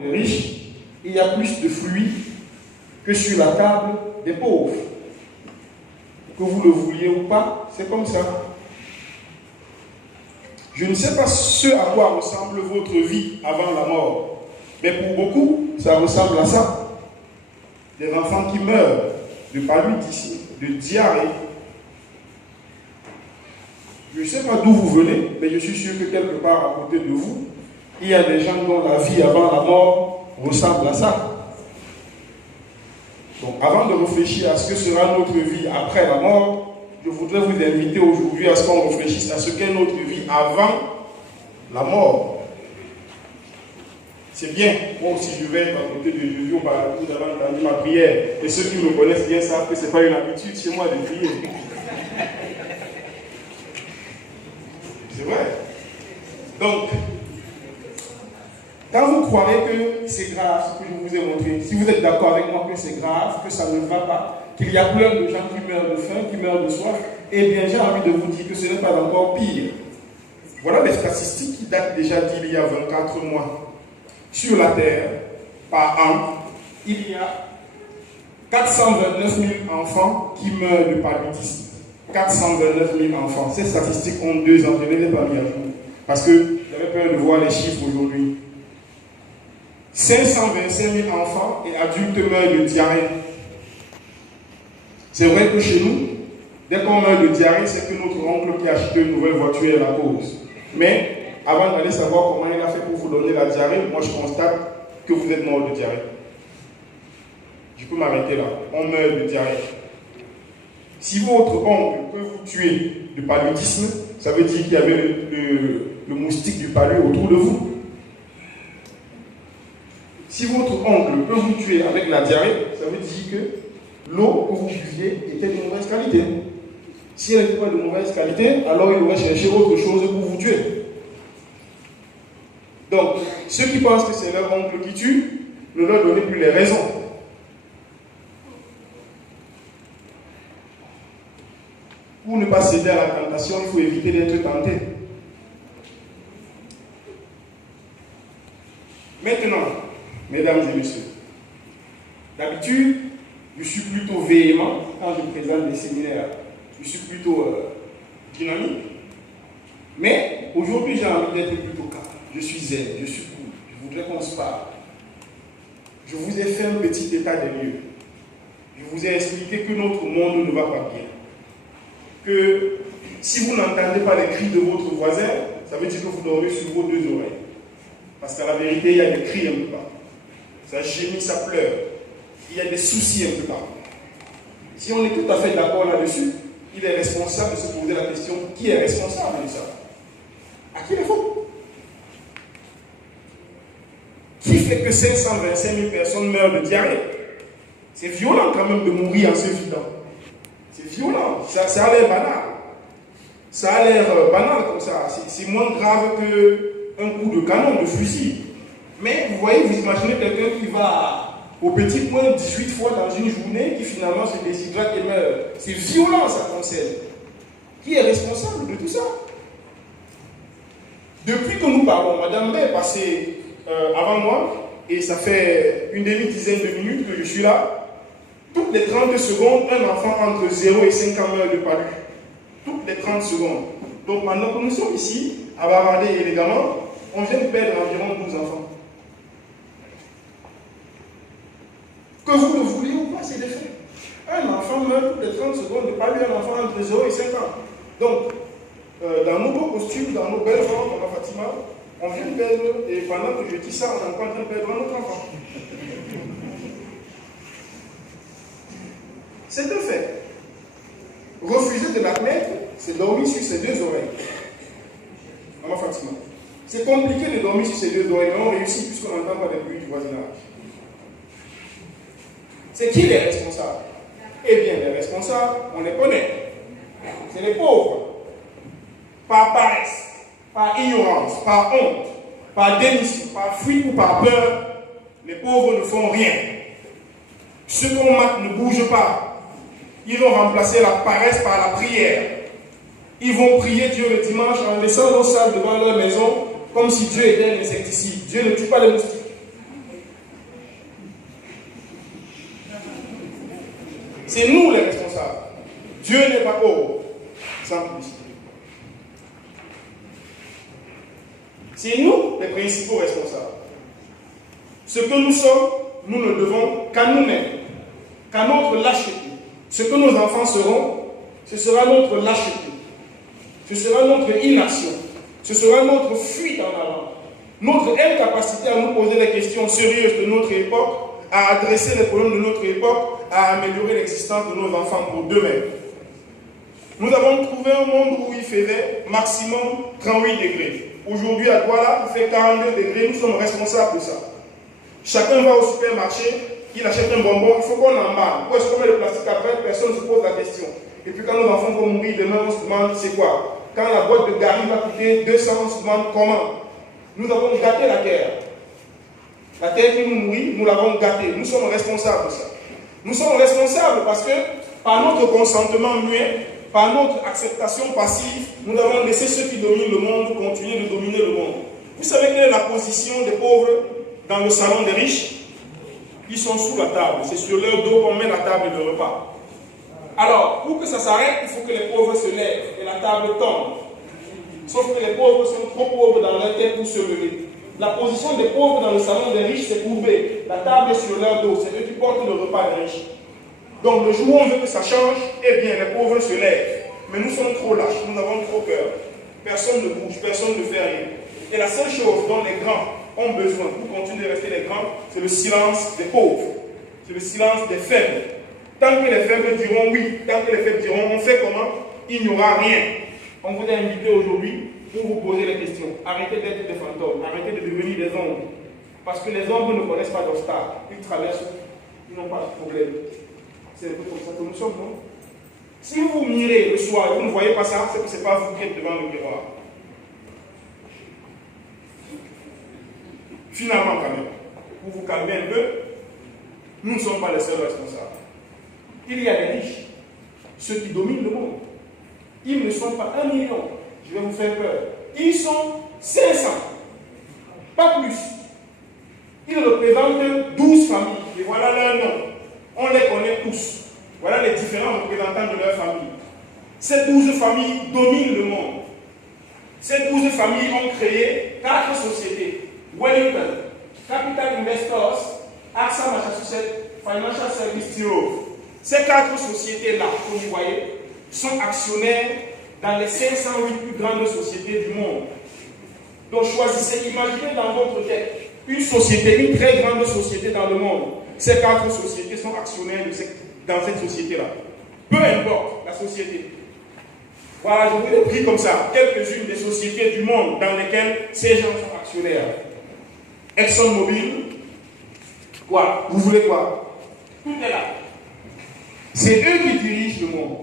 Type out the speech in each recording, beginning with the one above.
des riches, il y a plus de fruits que sur la table des pauvres. Que vous le vouliez ou pas, c'est comme ça. Je ne sais pas ce à quoi ressemble votre vie avant la mort, mais pour beaucoup, ça ressemble à ça. Des enfants qui meurent de paludisme, de diarrhée. Je ne sais pas d'où vous venez, mais je suis sûr que quelque part à côté de vous, il y a des gens dont la vie avant la mort ressemble à ça. Donc avant de réfléchir à ce que sera notre vie après la mort, je voudrais vous inviter aujourd'hui à ce qu'on réfléchisse à ce qu'est notre vie avant la mort. C'est bien, moi aussi je vais être à côté de Jésus, vous avez entendu ma prière, et ceux qui me connaissent bien savent que ce n'est pas une habitude chez moi de prier. C'est vrai. Donc, quand vous croirez que c'est grave ce que je vous ai montré, si vous êtes d'accord avec moi que c'est grave, que ça ne va pas, qu'il y a plein de gens qui meurent de faim, qui meurent de soif, eh bien j'ai envie de vous dire que ce n'est pas encore pire. Voilà les statistiques qui datent déjà d'il y a 24 mois. Sur la Terre, par an, il y a 429 000 enfants qui meurent de paludisme. 429 000 enfants. Ces statistiques ont 2 ans, je ne les ai pas mis à jour. Parce que j'avais peur de voir les chiffres aujourd'hui. 525 000 enfants et adultes meurent de diarrhée. C'est vrai que chez nous, dès qu'on meurt de diarrhée, c'est que notre oncle qui a acheté une nouvelle voiture est la cause. Mais avant d'aller savoir comment il a fait pour vous donner la diarrhée, moi je constate que vous êtes mort de diarrhée. Je peux m'arrêter là. On meurt de diarrhée. Si votre oncle peut vous tuer de paludisme, ça veut dire qu'il y avait le moustique du palu autour de vous. Si votre oncle peut vous tuer avec la diarrhée, ça veut dire que l'eau que vous buviez était de mauvaise qualité. Si elle n'était pas de mauvaise qualité, alors il aurait cherché autre chose pour vous tuer. Donc, ceux qui pensent que c'est leur oncle qui tue, ne leur donnez plus les raisons. Pour ne pas céder à la tentation, il faut éviter d'être tenté. Maintenant, mesdames et messieurs, d'habitude, je suis plutôt véhément quand je présente des séminaires. Je suis plutôt dynamique. Mais aujourd'hui, j'ai envie d'être plutôt calme. Je suis zen, je suis cool. Je voudrais qu'on se parle. Je vous ai fait un petit état des lieux. Je vous ai expliqué que notre monde ne va pas bien. Que si vous n'entendez pas les cris de votre voisin, ça veut dire que vous dormez sur vos 2 oreilles. Parce qu'à la vérité, il y a des cris un peu partout. Ça gémit, ça pleure. Il y a des soucis un peu partout. Si on est tout à fait d'accord là-dessus, il est responsable de se poser la question, qui est responsable de ça? À qui il faut? Qui fait que 525 000 personnes meurent de diarrhée? C'est violent quand même de mourir en se vidant. C'est violent. Ça a l'air banal. Ça a l'air banal comme ça. C'est moins grave qu'un coup de canon, de fusil. Mais vous voyez, vous imaginez quelqu'un qui va au petit point 18 fois dans une journée, qui finalement se déshydrate et meurt. C'est violent, ça concerne. Qui est responsable de tout ça? Depuis que nous parlons, Madame B est passée avant moi, et ça fait une demi-dizaine de minutes que je suis là. Toutes les 30 secondes, un enfant entre 0 et 5 ans meurt de palu. Toutes les 30 secondes. Donc maintenant que nous sommes ici, à bavarder élégamment, on vient de perdre environ 12 enfants. Que vous le vouliez ou pas, c'est des faits. Un enfant meurt toutes les 30 secondes de palu, un enfant entre 0 et 5 ans. Donc, dans nos beaux costumes, dans nos belles robes, dans la Fatima, on vient de perdre, et pendant que je dis ça, on est encore en train de perdre un autre enfant. C'est un fait. Refuser de l'admettre, c'est dormir sur ses 2 oreilles. Maman Fatima. C'est compliqué de dormir sur ses 2 oreilles, mais on réussit puisqu'on n'entend pas les bruits du voisinage. C'est qui les responsables? Eh bien, les responsables, on les connaît. C'est les pauvres. Par paresse, par ignorance, par honte, par démission, par fuite ou par peur, les pauvres ne font rien. Ceux qu'on mate ne bougent pas. Ils vont remplacer la paresse par la prière. Ils vont prier Dieu le dimanche en laissant nos salles devant leur maison comme si Dieu était un insecticide. Dieu ne tue pas les moustiques. C'est nous les responsables. Dieu n'est pas pauvre. Simplicité. C'est nous les principaux responsables. Ce que nous sommes, nous ne devons qu'à nous-mêmes, qu'à notre lâcheté. Ce que nos enfants seront, ce sera notre lâcheté. Ce sera notre inaction. Ce sera notre fuite en avant. Notre incapacité à nous poser des questions sérieuses de notre époque, à adresser les problèmes de notre époque, à améliorer l'existence de nos enfants pour d'eux-mêmes. Nous avons trouvé un monde où il faisait maximum 38 degrés. Aujourd'hui, à Douala, il fait 42 degrés. Nous sommes responsables de ça. Chacun va au supermarché, il achète un bonbon, il faut qu'on emballe. Où est-ce qu'on met le plastique après? Personne ne se pose la question. Et puis quand nos enfants vont mourir demain, on se demande c'est quoi? Quand la boîte de Gary va coûter 200, on se demande comment? Nous avons gâté la terre. La terre qui nous mourit, nous l'avons gâtée. Nous sommes responsables de ça. Nous sommes responsables parce que par notre consentement muet, par notre acceptation passive, nous avons laissé ceux qui dominent le monde continuer de dominer le monde. Vous savez quelle est la position des pauvres dans le salon des riches? Ils sont sous la table. C'est sur leur dos qu'on met la table de repas. Alors, pour que ça s'arrête, il faut que les pauvres se lèvent et la table tombe. Sauf que les pauvres sont trop pauvres dans leur tête pour se lever. La position des pauvres dans le salon des riches, c'est courbé. La table est sur leur dos. C'est eux qui portent le repas des riches. Donc, le jour où on veut que ça change, eh bien, les pauvres se lèvent. Mais nous sommes trop lâches, nous avons trop peur. Personne ne bouge, personne ne fait rien. Et la seule chose dont les grands ont besoin pour continuer de rester les grands, c'est le silence des pauvres. C'est le silence des faibles. Tant que les faibles diront oui, tant que les faibles diront on fait comment, il n'y aura rien. On vous a invité aujourd'hui pour vous poser les questions. Arrêtez d'être des fantômes, arrêtez de devenir des ombres. Parce que les ombres ne connaissent pas d'obstacles. Ils traversent, ils n'ont pas de problème. C'est un peu comme ça que nous sommes, non? Si vous mirez le soir et vous ne voyez pas ça, c'est que ce n'est pas vous qui êtes devant le miroir. Finalement, quand même, pour vous calmer un peu, nous ne sommes pas les seuls responsables. Il y a des riches, ceux qui dominent le monde. Ils ne sont pas 1 million, je vais vous faire peur. Ils sont 500, pas plus. Ils représentent 12 familles, et voilà leur nom. On les connaît tous. Voilà les différents représentants de leur famille. Ces 12 familles dominent le monde. Ces 12 familles ont créé 4 sociétés. Wellington, Capital Investors, AXA Massachusetts, Financial Services Bureau. Ces 4 sociétés-là, que vous voyez, sont actionnaires dans les 508 plus grandes sociétés du monde. Donc choisissez, imaginez dans votre tête une société, une très grande société dans le monde. Ces 4 sociétés sont actionnaires dans cette société-là. Peu importe la société. Voilà, je vous ai pris comme ça quelques-unes des sociétés du monde dans lesquelles ces gens sont actionnaires. ExxonMobil, quoi? Vous voulez quoi? Tout est là. C'est eux qui dirigent le monde.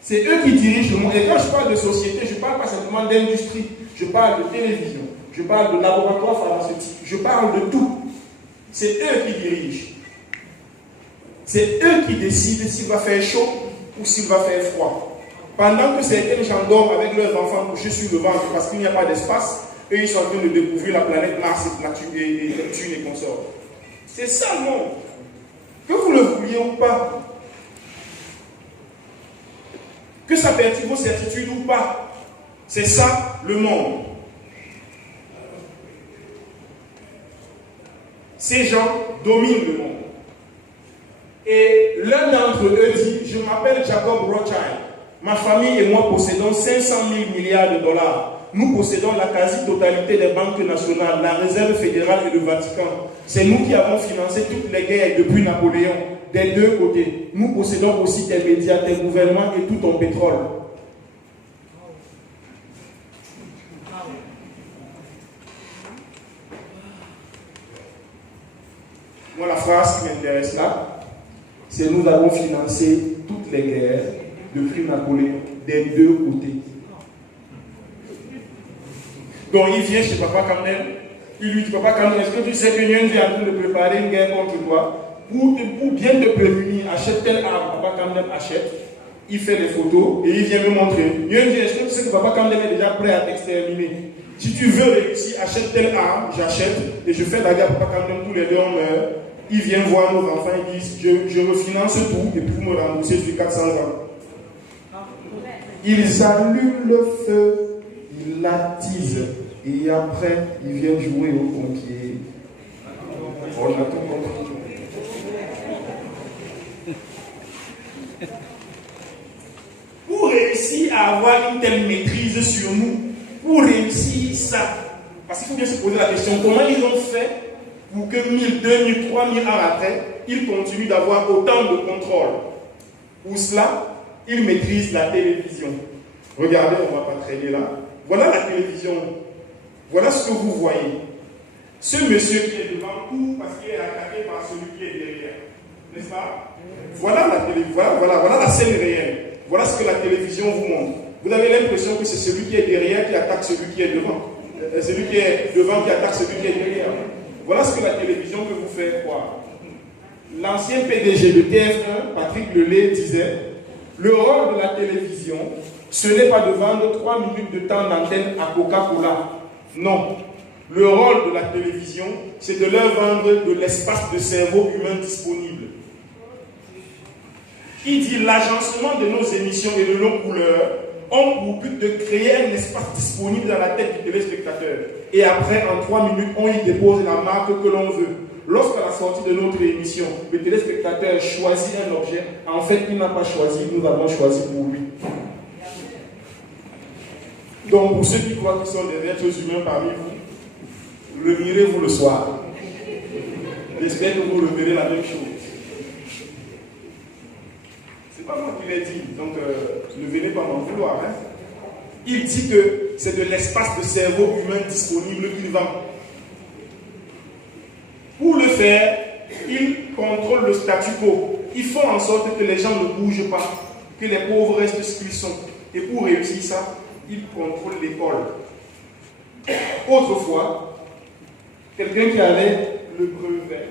C'est eux qui dirigent le monde. Et quand je parle de société, je ne parle pas simplement d'industrie. Je parle de télévision. Je parle de laboratoire pharmaceutique. Je parle de tout. C'est eux qui dirigent. C'est eux qui décident s'il va faire chaud ou s'il va faire froid. Pendant que certains gens dorment avec leurs enfants couchés sur le ventre parce qu'il n'y a pas d'espace, eux ils sont en train de découvrir la planète Mars et Neptune et consorts. C'est ça le monde. Que vous le vouliez ou pas, que ça perturbe vos certitudes ou pas, c'est ça le monde. Ces gens dominent le monde. Et l'un d'entre eux dit, je m'appelle Jacob Rothschild. Ma famille et moi possédons 500 000 milliards de dollars. Nous possédons la quasi-totalité des banques nationales, la réserve fédérale et le Vatican. C'est nous qui avons financé toutes les guerres depuis Napoléon, des deux côtés. Nous possédons aussi tes médias, tes gouvernements et tout ton pétrole. Moi, la phrase qui m'intéresse là, c'est nous avons financé toutes les guerres depuis Napoléon, des deux côtés. Donc il vient chez Papa Kamel, il lui dit, Papa Kamel, est-ce que tu sais que Nyonzi est en train de préparer une guerre contre toi? Pour bien te prémunir, achète telle arme. Papa Kamel achète, il fait des photos et il vient me montrer. Nyonzi, est-ce que tu sais que Papa Kamel est déjà prêt à t'exterminer? Si tu veux réussir, achète telle arme, j'achète et je fais la guerre à Papa Kamel, tous les deux on meurt. ils viennent voir nos enfants, ils disent je refinance tout et puis vous me remboursez sur 400 ans. Ils allument le feu, ils l'attisent et après ils viennent jouer au pompier. On a tout compris. Pour réussir à avoir une telle maîtrise sur nous, pour réussir ça, parce qu'il faut bien se poser la question, comment ils ont fait pour que 1000, 2000, 3000 ans après, ils continuent d'avoir autant de contrôle? Pour cela, ils maîtrisent la télévision. Regardez, on ne va pas traîner là. Voilà la télévision. Voilà ce que vous voyez. Ce monsieur qui est devant court parce qu'il est attaqué par celui qui est derrière. N'est-ce pas? Voilà la télévision. Voilà la scène réelle. Voilà ce que la télévision vous montre. Vous avez l'impression que c'est celui qui est derrière qui attaque celui qui est devant. Celui qui est devant qui attaque celui qui est derrière. Voilà ce que la télévision peut vous faire croire. L'ancien PDG de TF1, Patrick Lelay, disait: le rôle de la télévision, ce n'est pas de vendre 3 minutes de temps d'antenne à Coca-Cola. Non. Le rôle de la télévision, c'est de leur vendre de l'espace de cerveau humain disponible. Il dit: l'agencement de nos émissions et de nos couleurs ont pour but de créer un espace disponible dans la tête du téléspectateur. Et après, en 3 minutes, on y dépose la marque que l'on veut. Lorsqu'à la sortie de notre émission, le téléspectateur choisit un objet, en fait, il n'a pas choisi, nous avons choisi pour lui. Donc, pour ceux qui croient qu'ils sont des êtres humains parmi vous, remirez-vous le soir. J'espère que vous reverrez la même chose. C'est pas moi qui l'ai dit, donc ne venez pas m'en vouloir. Hein. Il dit que c'est de l'espace de cerveau humain disponible qu'il vend. Pour le faire, il contrôle le statu quo. Ils font en sorte que les gens ne bougent pas, que les pauvres restent ce qu'ils sont. Et pour réussir ça, il contrôle l'école. Autrefois, quelqu'un qui avait le brevet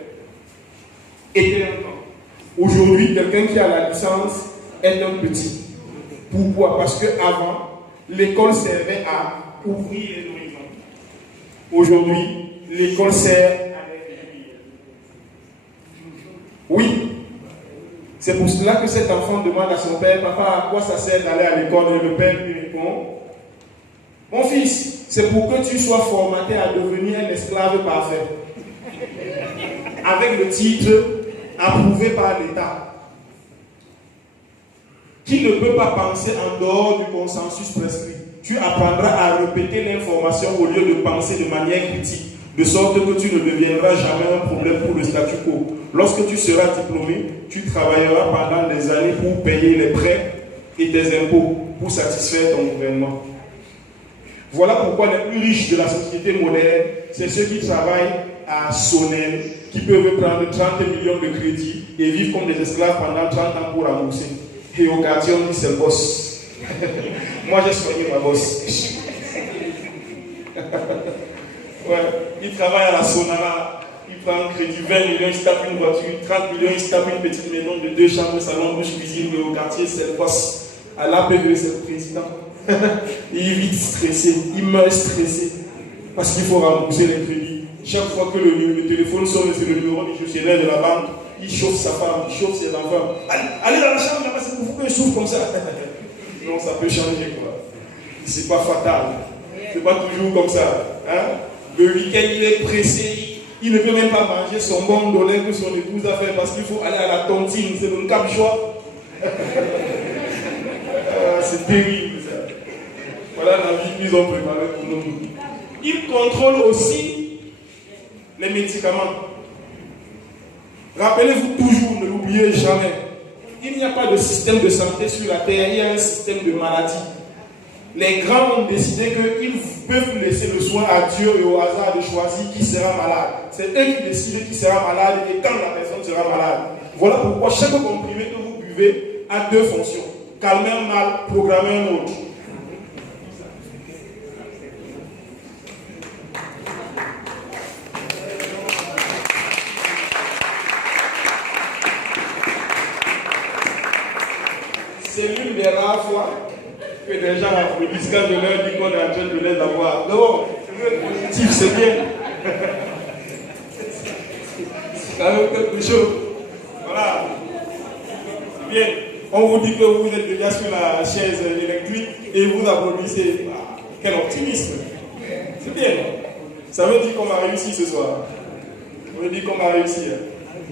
était un grand. Aujourd'hui, quelqu'un qui a la licence est un petit. Pourquoi? Parce qu'avant, l'école servait à ouvrir les horizons. Aujourd'hui, l'école sert à les réduire. Oui. C'est pour cela que cet enfant demande à son père: papa, à quoi ça sert d'aller à l'école? Et le père lui répond: mon fils, c'est pour que tu sois formaté à devenir un esclave parfait. Avec le titre approuvé par l'État, qui ne peut pas penser en dehors du consensus prescrit. Tu apprendras à répéter l'information au lieu de penser de manière critique, de sorte que tu ne deviendras jamais un problème pour le statu quo. Lorsque tu seras diplômé, tu travailleras pendant des années pour payer les prêts et tes impôts, pour satisfaire ton gouvernement. Voilà pourquoi les plus riches de la société moderne, c'est ceux qui travaillent à Sonel, qui peuvent prendre 30 millions de crédits et vivre comme des esclaves pendant 30 ans pour rembourser. Et au quartier, on dit: c'est le boss. Moi, j'ai soigné ma boss. Ouais. Il travaille à la Sonara, il prend un crédit 20 millions, il se tape une voiture, 30 millions, il se tape une petite maison de 2 chambres, salon, douche, cuisine, et au quartier, c'est le boss. À l'APE, c'est le président. Il est vite stressé, il meurt stressé, parce qu'il faut rembourser les crédits. Chaque fois que le téléphone sonne, c'est le numéro du gestionnaire de la banque, il chauffe sa femme, il chauffe ses enfants. Allez dans la chambre, là-bas, c'est pour vous que je souffre comme ça. Non, ça peut changer, quoi. C'est pas fatal. C'est pas toujours comme ça. Hein? Le week-end, il est pressé, il ne peut même pas manger son bon dollar que son épouse a fait parce qu'il faut aller à la tontine, c'est le Cap-Joie. C'est terrible, ça. Voilà la vie qu'ils ont préparée pour nous. Ils contrôlent aussi les médicaments. Rappelez-vous toujours, ne l'oubliez jamais, il n'y a pas de système de santé sur la terre, il y a un système de maladie. Les grands ont décidé qu'ils peuvent laisser le soin à Dieu et au hasard de choisir qui sera malade. C'est eux qui décident qui sera malade et quand la personne sera malade. Voilà pourquoi chaque comprimé que vous buvez a 2 fonctions. Calmer un mal, programmer un autre. C'est l'une des rares fois que des gens applaudissent quand je leur dis qu'on est en train de les avoir. Non, c'est positif, c'est bien. C'est quand même quelque chose. Voilà. C'est bien. On vous dit que vous êtes déjà sur la chaise électrique et vous applaudissez. Ah, quel optimisme. C'est bien. Ça veut dire qu'on va réussir ce soir. On veut dire qu'on va réussir.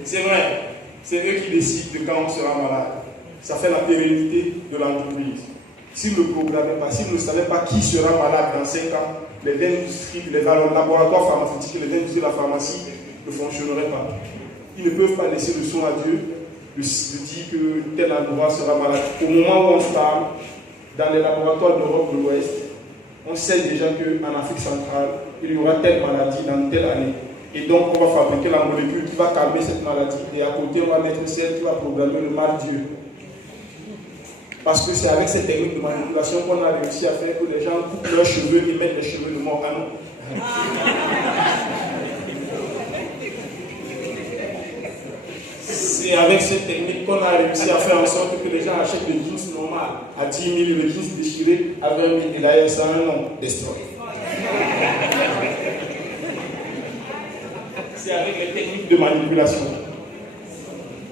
C'est vrai. C'est eux qui décident de quand on sera malade. Ça fait la pérennité de l'entreprise. S'ils ne programmaient pas, s'ils ne savaient pas qui sera malade dans 5 ans, les industries, les laboratoires pharmaceutiques, les industries de la pharmacie ne fonctionneraient pas. Ils ne peuvent pas laisser le son à Dieu de dire que tel endroit sera malade. Au moment où on se parle, dans les laboratoires d'Europe de l'Ouest, on sait déjà qu'en Afrique centrale, il y aura telle maladie dans telle année. Et donc, on va fabriquer la molécule qui va calmer cette maladie. Et à côté, on va mettre celle qui va programmer le mal Dieu. Parce que c'est avec cette technique de manipulation qu'on a réussi à faire que les gens coupent leurs cheveux et mettent les cheveux de mort à nous. C'est avec cette technique qu'on a réussi à faire en sorte que les gens achètent des jeans normales à 10 000, le jeans déchiré à 20 000. Et d'ailleurs, ça a un nom, destroy. C'est avec les techniques de manipulation.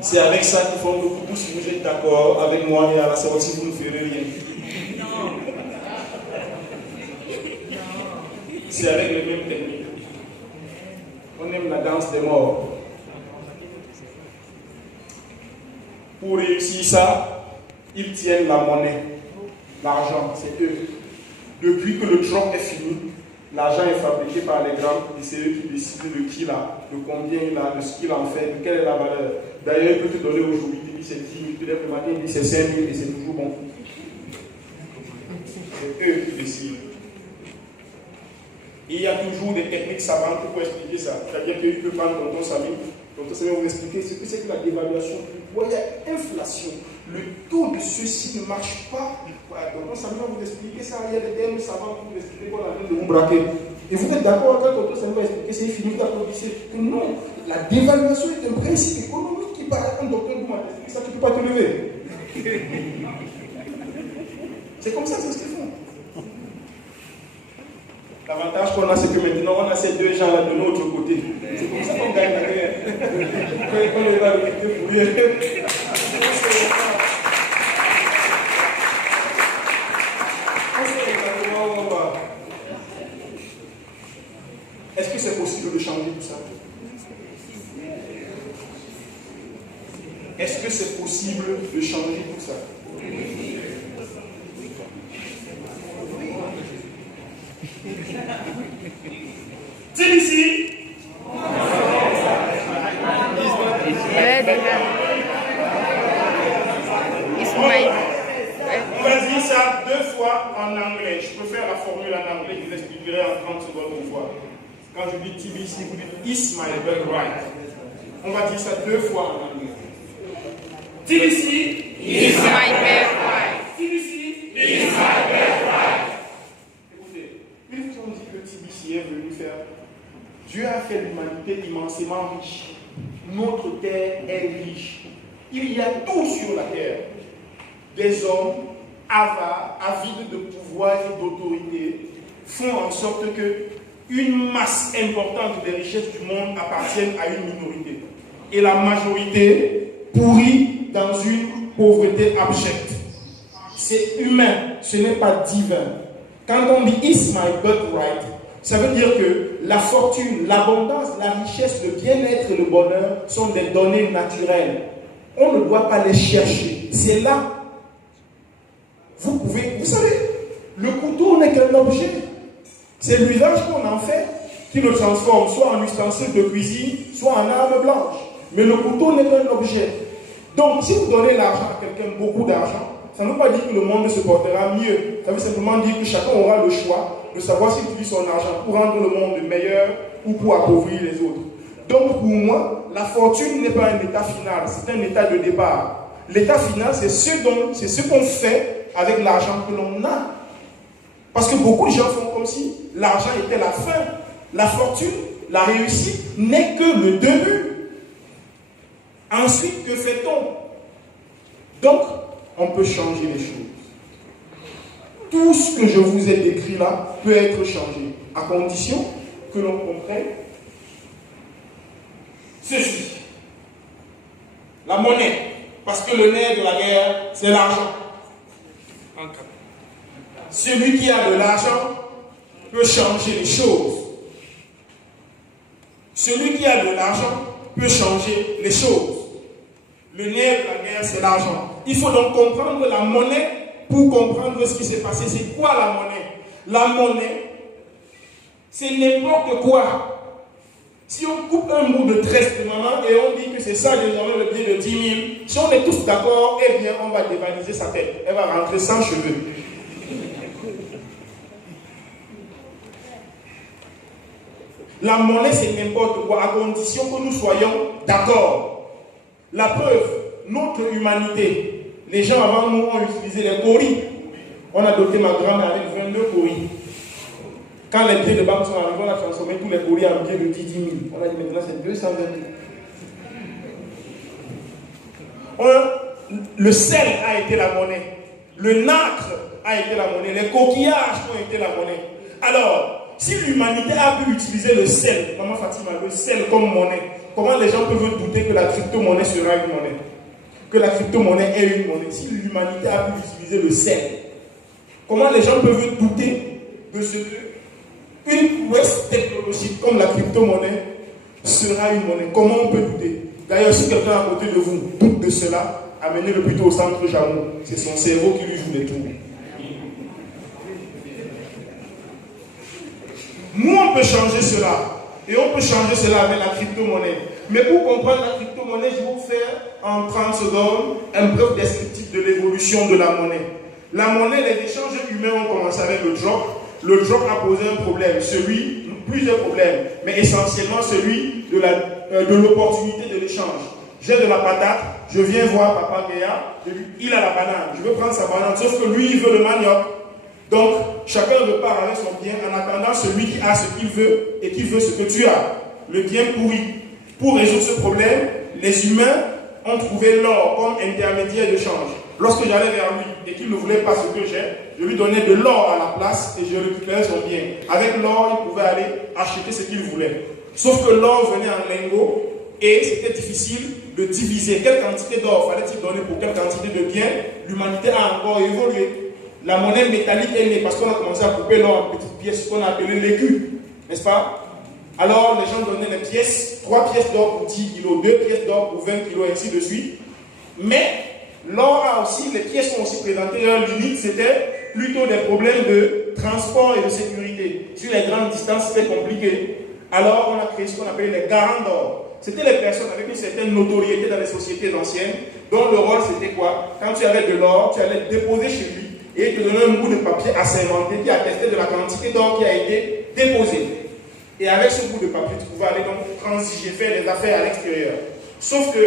C'est avec ça qu'il faut que vous, si vous êtes d'accord avec moi et à la sortie, vous ne ferez rien. C'est avec les mêmes techniques. On aime la danse des morts. Pour réussir ça, ils tiennent la monnaie, l'argent, c'est eux. Depuis que le trompe est fini, l'argent est fabriqué par les grands et c'est eux qui décident de qui il a, de combien il a, de ce qu'il en fait, de quelle est la valeur. D'ailleurs, il peut te donner aujourd'hui, il dit c'est 10 000, puis le matin, il dit c'est 5 000 et c'est toujours bon. C'est eux qui décident. Et il y a toujours des techniques savantes pour expliquer ça. C'est-à-dire qu'il peut prendre Tonton Samy vous expliquer ce que c'est que la dévaluation. Il y a inflation. Le taux de ceci ne marche pas. Tonton Samy va vous expliquer ça. Il y a des termes savants pour vous expliquer qu'on a besoin de vous braquer. Et vous êtes d'accord quand Tonton Samy va expliquer, c'est fini, vous applaudissez. Que non, la dévaluation est un principe économique qui paraît un docteur vous m'a expliqué ça, tu ne peux pas te lever. C'est comme ça, c'est ce qu'ils font. L'avantage qu'on a, c'est que maintenant, on a ces deux gens-là de notre côté. C'est comme ça qu'on gagne la guerre. Quand on va le mettre pour lui. Est-ce que c'est possible de changer tout ça? Est-ce que c'est possible de changer tout ça? C'est ici. On va dire ça 2 fois en anglais. Je peux faire la formule en anglais, je vous expliquerai en 30 secondes une fois. Quand je dis TBC, vous dites Is my birthright. On va dire ça 2 fois en anglais. TBC is my birthright. TBC is my birthright. Écoutez, une fois on dit que TBC est venu faire, Dieu a fait l'humanité immensément riche. Notre terre est riche. Il y a tout sur la terre. Des hommes avares, avides de pouvoir et d'autorité, font en sorte que une masse importante des richesses du monde appartiennent à une minorité. Et la majorité pourrit dans une pauvreté abjecte. C'est humain, ce n'est pas divin. Quand on dit Is my birthright, ça veut dire que la fortune, l'abondance, la richesse, le bien-être et le bonheur sont des données naturelles. On ne doit pas les chercher. C'est là. Vous savez, le couteau n'est qu'un objet. C'est l'usage qu'on en fait qui le transforme soit en ustensile de cuisine, soit en arme blanche. Mais le couteau n'est qu'un objet. Donc, si vous donnez l'argent à quelqu'un, beaucoup d'argent, ça ne veut pas dire que le monde se portera mieux. Ça veut simplement dire que chacun aura le choix de savoir s'il utilise son argent pour rendre le monde meilleur ou pour appauvrir les autres. Donc, pour moi, la fortune n'est pas un état final, c'est un état de départ. L'état final, c'est ce qu'on fait avec l'argent que l'on a. Parce que beaucoup de gens font comme si l'argent était la fin. La fortune, la réussite n'est que le début. Ensuite, que fait-on? Donc, on peut changer les choses. Tout ce que je vous ai décrit là peut être changé, à condition que l'on comprenne ceci. monnaie. Parce que le nerf de la guerre, c'est l'argent. Celui qui a de l'argent peut changer les choses. Celui qui a de l'argent peut changer les choses. Le nerf de la guerre, c'est l'argent. Il faut donc comprendre la monnaie pour comprendre ce qui s'est passé. C'est quoi la monnaie? La monnaie, c'est n'importe quoi. Si on coupe un bout de tresse de maman et on dit que c'est ça désormais le billet de 10 000, si on est tous d'accord, eh bien on va dévaliser sa tête. Elle va rentrer sans cheveux. La monnaie, c'est n'importe quoi, à condition que nous soyons d'accord. La preuve, notre humanité, les gens avant nous ont utilisé les coris. On a doté ma grand-mère avec 22 coris. Quand les billets de banque sont arrivés, on a transformé tous les courriers en billets de 10 000. On a dit maintenant c'est 222. Le sel a été la monnaie. Le nacre a été la monnaie. Les coquillages ont été la monnaie. Alors, si l'humanité a pu utiliser le sel, Maman Fatima, le sel comme monnaie, comment les gens peuvent douter que la crypto-monnaie sera une monnaie? Que la crypto-monnaie est une monnaie? Si l'humanité a pu utiliser le sel, comment les gens peuvent douter de ce que une prouesse technologique comme la crypto-monnaie sera une monnaie? Comment on peut douter? D'ailleurs, si quelqu'un à côté de vous doute de cela, amenez-le plutôt au centre Jamon. C'est son cerveau qui lui joue des tours. Nous, on peut changer cela. Et on peut changer cela avec la crypto-monnaie. Mais pour comprendre la crypto-monnaie, je vais vous faire en 30 secondes un bref descriptif de l'évolution de la monnaie. La monnaie, les échanges humains ont commencé avec le drop. Le drop a posé un problème, plusieurs problèmes, mais essentiellement celui de l'opportunité de l'échange. J'ai de la patate, je viens voir Papa Géa, il a la banane, je veux prendre sa banane, sauf que lui, il veut le manioc. Donc, chacun repart avec son bien en attendant celui qui a ce qu'il veut et qui veut ce que tu as, le bien pourri. Pour résoudre ce problème, les humains ont trouvé l'or comme intermédiaire d'échange. Lorsque j'allais vers lui et qu'il ne voulait pas ce que j'ai, je lui donnais de l'or à la place et je récupérais son bien. Avec l'or, il pouvait aller acheter ce qu'il voulait. Sauf que l'or venait en lingots et c'était difficile de diviser. Quelle quantité d'or fallait-il donner pour quelle quantité de biens? L'humanité a encore évolué. La monnaie métallique est née parce qu'on a commencé à couper l'or en petites pièces qu'on a appelées l'écu, n'est-ce pas? Alors les gens donnaient les pièces, 3 pièces d'or pour 10 kilos, 2 pièces d'or pour 20 kilos, et ainsi de suite. Mais l'or a aussi, les pièces sont aussi présentées, leur limite c'était plutôt des problèmes de transport et de sécurité. Sur les grandes distances, c'était compliqué. Alors on a créé ce qu'on appelait les garants d'or. C'était les personnes avec une certaine notoriété dans les sociétés anciennes, dont le rôle c'était quoi? Quand tu avais de l'or, tu allais déposer chez lui et il te donnait un bout de papier assermenté qui attestait de la quantité d'or qui a été déposée. Et avec ce bout de papier, tu pouvais aller donc transiger, faire des affaires à l'extérieur. Sauf que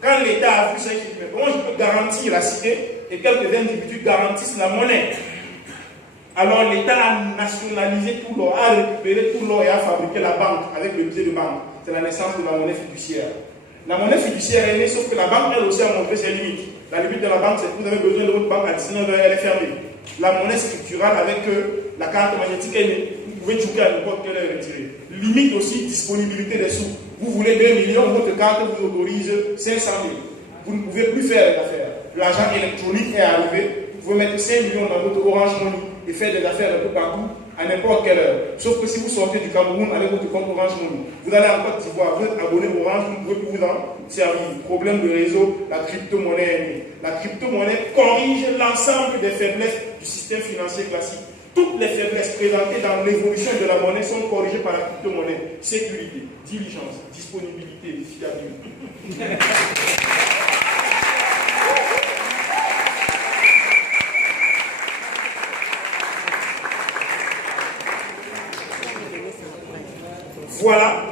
quand l'État a vu ça, il dit, mais comment je peux garantir la cité et quelques individus garantissent la monnaie? Alors l'État a nationalisé tout l'or, a récupéré tout l'or et a fabriqué la banque avec le billet de banque. C'est la naissance de la monnaie fiduciaire. La monnaie fiduciaire est née, sauf que la banque, elle aussi, a montré ses limites. La limite de la banque, c'est que vous avez besoin de votre banque à 19h, elle est fermée. La monnaie structurale, avec la carte magnétique, est née. Vous pouvez choquer à n'importe quelle heure et retirer. Limite aussi, disponibilité des sous. Vous voulez 2 millions, votre carte vous autorise 500 000. Vous ne pouvez plus faire les affaires. L'argent électronique est arrivé. Vous pouvez mettre 5 millions dans votre Orange Money et faire des affaires un peu partout, à n'importe quelle heure. Sauf que si vous sortez du Cameroun avec votre compte Orange Money, vous allez en Côte d'Ivoire, vous êtes abonné Orange, vous ne pouvez plus vous en servir. Problème de réseau, la crypto-monnaie est née. La crypto-monnaie corrige l'ensemble des faiblesses du système financier classique. Toutes les faiblesses présentées dans l'évolution de la monnaie sont corrigées par la crypto-monnaie. Sécurité, diligence, disponibilité, fiabilité. Voilà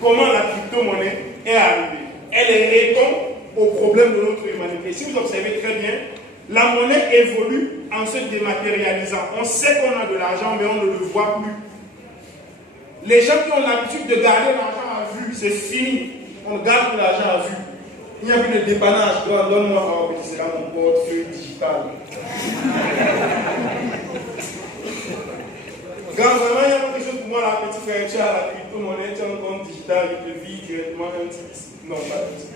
comment la crypto-monnaie est arrivée. Elle répond aux problèmes de notre humanité. Si vous observez très bien, la monnaie évolue en se dématérialisant. On sait qu'on a de l'argent, mais on ne le voit plus. Les gens qui ont l'habitude de garder l'argent à vue, c'est fini. On garde l'argent à vue. Il n'y a plus de dépannage. Donne-moi, c'est là mon portefeuille digital. Quand vraiment il y a quelque chose pour moi, la petite frère, tu as la crypto-monnaie, tu as un compte digital, il te vit directement un petit. Non, pas un petit.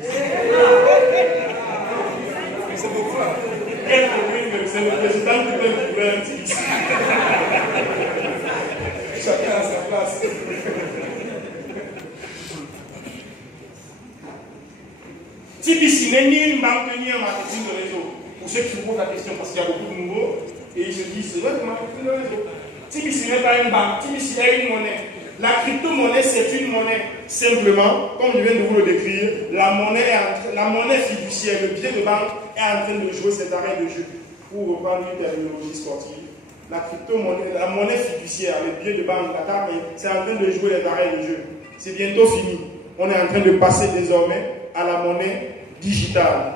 C'est le président qui donne le gouvernement ici. Chacun à sa place. TBC n'est ni une banque ni un marketing de réseau. Pour ceux qui se posent la question, parce qu'il y a beaucoup de nouveaux, et ils se disent, c'est vrai que marketing de réseau. TBC n'est pas une banque, TBC est une monnaie. La crypto-monnaie, c'est une monnaie. Simplement, comme je viens de vous le décrire, la monnaie fiduciaire, le billet de banque est en train de jouer cet arrêt de jeu. Pour reprendre une terminologie sportive, la crypto-monnaie, la monnaie fiduciaire, le billet de banque, la carte, c'est en train de jouer les arrêts de jeu. C'est bientôt fini. On est en train de passer désormais à la monnaie digitale.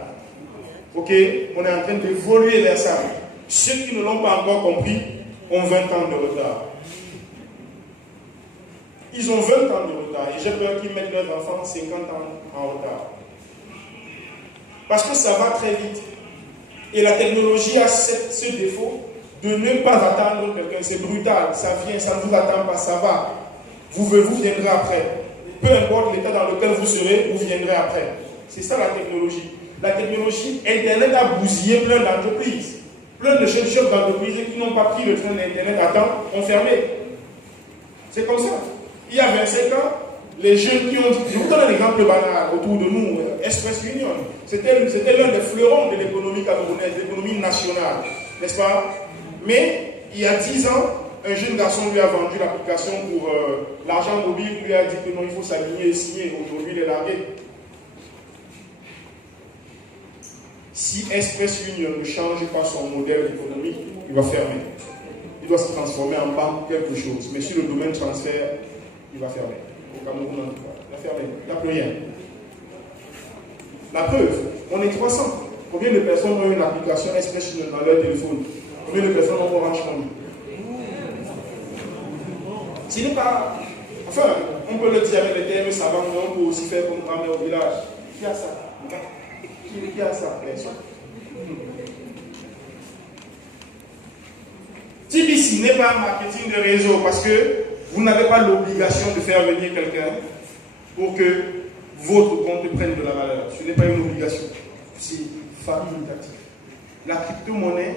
Ok? On est en train d'évoluer vers ça. Ceux qui ne l'ont pas encore compris ont 20 ans de retard. Ils ont 20 ans de retard et j'ai peur qu'ils mettent leurs enfants 50 ans en retard. Parce que ça va très vite. Et la technologie a ce défaut de ne pas attendre quelqu'un. C'est brutal, ça vient, ça ne vous attend pas, ça va. Vous viendrez après. Peu importe l'état dans lequel vous serez, vous viendrez après. C'est ça la technologie. La technologie, Internet a bousillé plein d'entreprises. Plein de chefs d'entreprise qui n'ont pas pris le train d'Internet à temps ont fermé. C'est comme ça. Il y a 25 ans, les jeunes qui ont... Je vous donne un exemple banal autour de nous, Express Union. C'était l'un des fleurons de l'économie camerounaise, de l'économie nationale, n'est-ce pas? Mais il y a 10 ans, un jeune garçon lui a vendu l'application pour l'argent mobile, lui a dit que non, il faut s'aligner et signer. Aujourd'hui, il est largué. Si Express Union ne change pas son modèle économique, il va fermer. Il doit se transformer en banque quelque chose. Mais sur le domaine transfert, il va fermer. Au Cameroun, en tout cas. Il va fermer. Il n'y a plus rien. La preuve, on est 300. Combien de personnes ont une application Express Union dans leur téléphone? Combien de personnes ont Orange Money? Ce n'est pas... Enfin, on peut le dire avec les termes savants, mais on peut aussi faire comme grand-mère au village. Qui a ça? Qui a ça? Personne. TBC n'est pas un marketing de réseau parce que vous n'avez pas l'obligation de faire venir quelqu'un pour que votre compte prenne de la valeur. Ce n'est pas une obligation. C'est facultatif. La crypto-monnaie,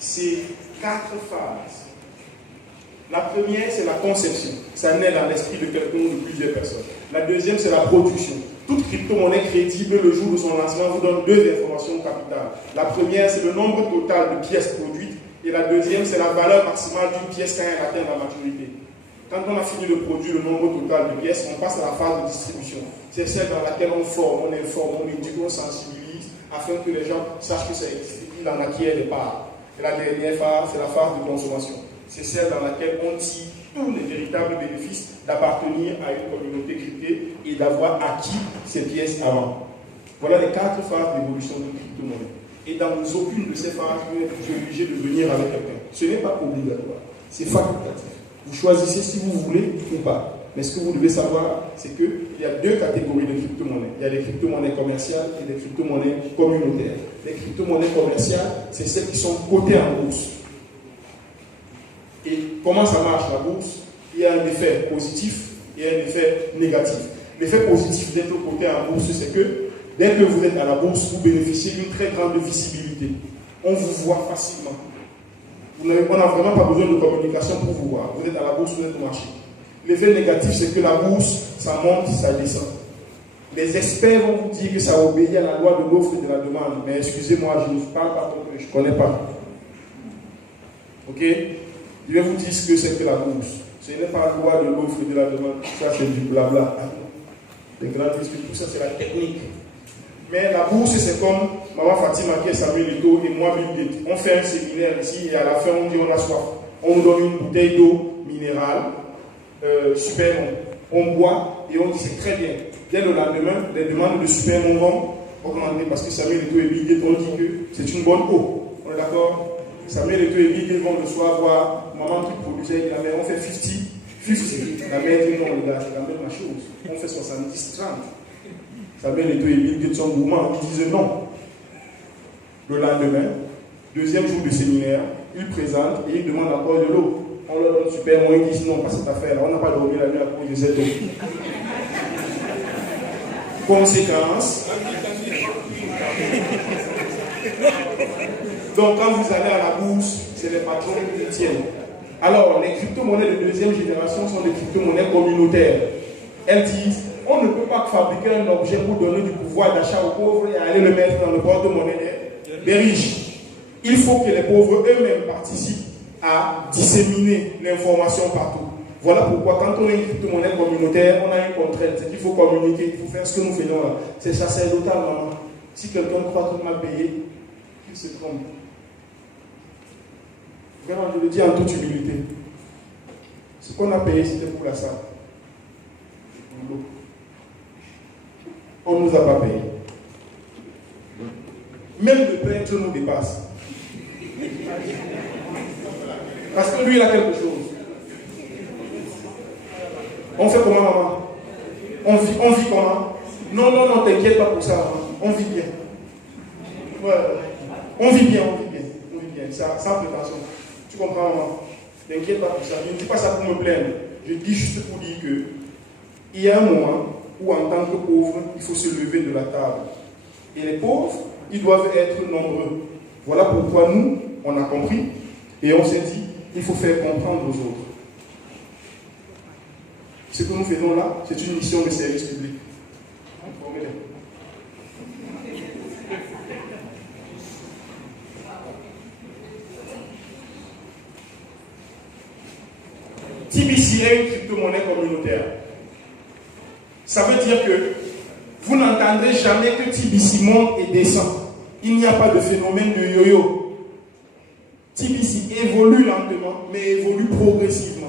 c'est 4 phases. La première, c'est la conception. Ça naît dans l'esprit de quelqu'un ou de plusieurs personnes. La deuxième, c'est la production. Toute crypto-monnaie crédible, le jour de son lancement, vous donne 2 informations capitales. La première, c'est le nombre total de pièces produites. Et la deuxième, c'est la valeur maximale d'une pièce quand elle atteint la maturité. Quand on a fini de produire le nombre total de pièces, on passe à la phase de distribution. C'est celle dans laquelle on forme, on informe, on éduque, on sensibilise, afin que les gens sachent que ça existe, qu'ils en acquièrent des parts. Et la dernière phase, c'est la phase de consommation. C'est celle dans laquelle on tire tous les véritables bénéfices d'appartenir à une communauté cryptée et d'avoir acquis ces pièces avant. Voilà les 4 phases d'évolution de crypto-monnaie. Et dans aucune de ces phases, vous êtes obligé de venir avec quelqu'un. Ce n'est pas obligatoire, c'est facultatif. Vous choisissez si vous voulez ou pas. Mais ce que vous devez savoir, c'est qu'il y a 2 catégories de crypto-monnaies. Il y a des crypto-monnaies commerciales et des crypto-monnaies communautaires. Les crypto-monnaies commerciales, c'est celles qui sont cotées en bourse. Et comment ça marche la bourse? Il y a un effet positif et un effet négatif. L'effet positif d'être coté en bourse, c'est que dès que vous êtes à la bourse, vous bénéficiez d'une très grande visibilité. On vous voit facilement. On n'a vraiment pas besoin de communication pour vous voir. Vous êtes à la bourse, vous êtes au marché. L'effet négatif, c'est que la bourse, ça monte, ça descend. Les experts vont vous dire que ça obéit à la loi de l'offre et de la demande. Mais excusez-moi, je ne vous parle pas parce que je ne connais pas. Ok? Je vais vous dire ce que c'est que la bourse. Ce n'est pas la loi de l'offre et de la demande. Ça, c'est du blabla. Les grands disent que tout ça, c'est la technique. Mais la bourse, c'est comme Maman Fatima qui est Samuel Eto'o et moi, Bill Gates. On fait un séminaire ici et à la fin, on dit on a soif. On nous donne une bouteille d'eau minérale, super bon. On boit et on dit c'est très bien. Dès le lendemain, les demandes de super bon vont augmenter parce que Samuel Eto'o et Bill Gates ont dit que c'est une bonne eau. On est d'accord? Samuel Eto'o et Bill Gates vont le soir voir maman qui produisait la mer. On fait 50. La mère dit non, les gars, c'est la même chose. On fait 70-30. Samuel Eto'o et Bill Gates sont gourmands, ils disent non. Le lendemain, deuxième jour de séminaire, ils présentent et ils demandent encore de l'eau. On leur donne super, moi ils disent non, pas cette affaire, on n'a pas dormi la nuit à cause de cette eau. Conséquence. Donc quand vous allez à la bourse, c'est les patrons qui les tiennent. Alors, les crypto-monnaies de deuxième génération sont des crypto-monnaies communautaires. Elles disent, on ne peut pas fabriquer un objet pour donner du pouvoir d'achat aux pauvres et aller le mettre dans le porte-monnaie des riches. Il faut que les pauvres eux-mêmes participent à disséminer l'information partout. Voilà pourquoi quand on a une crypto-monnaie communautaire, on a une contrainte, c'est qu'il faut communiquer, il faut faire ce que nous faisons là. C'est sacerdotal, maman. Si quelqu'un croit qu'on m'a payé, qu'il se trompe. Vraiment, je le dis en toute humilité. Ce qu'on a payé, c'était pour la salle. On ne nous a pas payé. Même le prêtre nous dépasse. Parce que lui, il a quelque chose. On fait comment, maman? On vit comment? Non, t'inquiète pas pour ça, maman. On vit bien. Ouais. On vit bien. Sans prétention. Tu comprends, maman? T'inquiète pas pour ça. Je ne dis pas ça pour me plaindre. Je dis juste pour dire que il y a un moment où, en tant que pauvre, il faut se lever de la table. Et les pauvres, ils doivent être nombreux. Voilà pourquoi nous, on a compris et on s'est dit, il faut faire comprendre aux autres. Ce que nous faisons là, c'est une mission de service public. TBC est une crypto-monnaie communautaire. Ça veut dire que vous n'entendrez jamais que TBC monte et descend. Il n'y a pas de phénomène de yo-yo. TBC évolue lentement, mais évolue progressivement.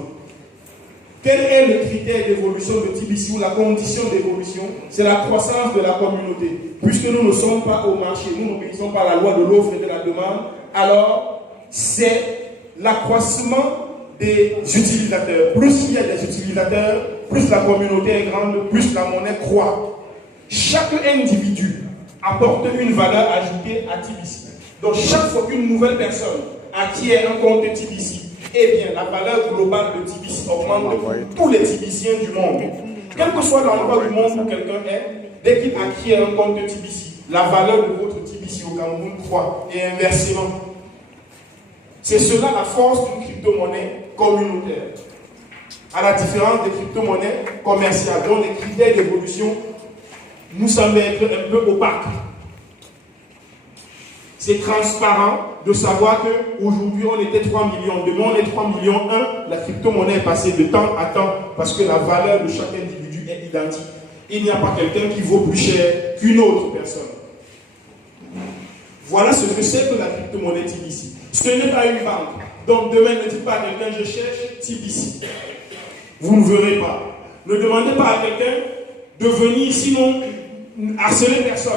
Quel est le critère d'évolution de TBC ou la condition d'évolution? C'est la croissance de la communauté. Puisque nous ne sommes pas au marché, nous n'obéissons pas à la loi de l'offre et de la demande, alors c'est l'accroissement des utilisateurs. Plus il y a des utilisateurs, plus la communauté est grande, plus la monnaie croît. Chaque individu apporte une valeur ajoutée à TBC. Donc chaque fois qu'une nouvelle personne acquiert un compte TBC, eh bien la valeur globale de TBC augmente pour tous les TBCiens du monde. Quel que soit l'endroit du monde où quelqu'un est, dès qu'il acquiert un compte TBC, la valeur de votre TBC au Cameroun croît et inversement. C'est cela la force d'une crypto-monnaie communautaire. À la différence des crypto-monnaies commerciales, dont les critères d'évolution nous semblent être un peu opaques. C'est transparent de savoir qu'aujourd'hui on était 3 millions, demain on est 3 millions 1, la crypto-monnaie est passée de temps à temps parce que la valeur de chaque individu est identique. Il n'y a pas quelqu'un qui vaut plus cher qu'une autre personne. Voilà ce que c'est que la crypto-monnaie TBC. Ce n'est pas une banque. Donc demain, ne dites pas à quelqu'un, je cherche TBC. Vous ne verrez pas. Ne demandez pas à quelqu'un de venir, sinon harceler personne.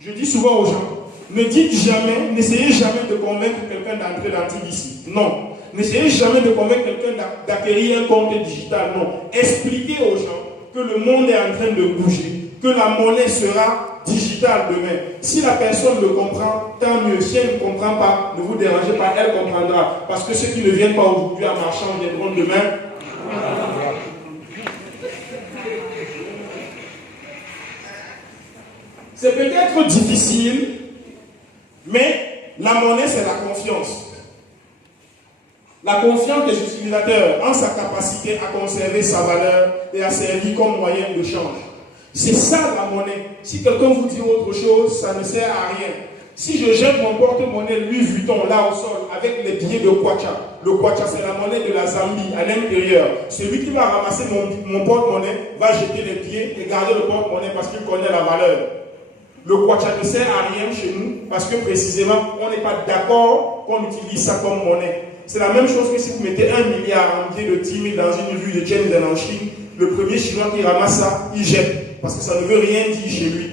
Je dis souvent aux gens, ne dites jamais, n'essayez jamais de convaincre quelqu'un d'entrer dans TBC. Non. N'essayez jamais de convaincre quelqu'un d'acquérir un compte digital. Non. Expliquez aux gens que le monde est en train de bouger, que la monnaie sera digitale demain. Si la personne le comprend, tant mieux. Si elle ne comprend pas, ne vous dérangez pas, elle comprendra. Parce que ceux qui ne viennent pas aujourd'hui en marchant viendront demain. C'est peut-être difficile, mais la monnaie, c'est la confiance. La confiance des utilisateurs en sa capacité à conserver sa valeur et à servir comme moyen de change. C'est ça la monnaie. Si quelqu'un vous dit autre chose, ça ne sert à rien. Si je jette mon porte-monnaie Louis Vuitton là au sol avec les billets de Kwacha, le Kwacha c'est la monnaie de la Zambie à l'intérieur. Celui qui va ramasser mon porte-monnaie va jeter les billets et garder le porte-monnaie parce qu'il connaît la valeur. Le Kwacha ne sert à rien chez nous parce que précisément on n'est pas d'accord qu'on utilise ça comme monnaie. C'est la même chose que si vous mettez 1 milliard en billet de 10 000 dans une rue de Tianjin en Chine, le premier Chinois qui ramasse ça, il jette parce que ça ne veut rien dire chez lui.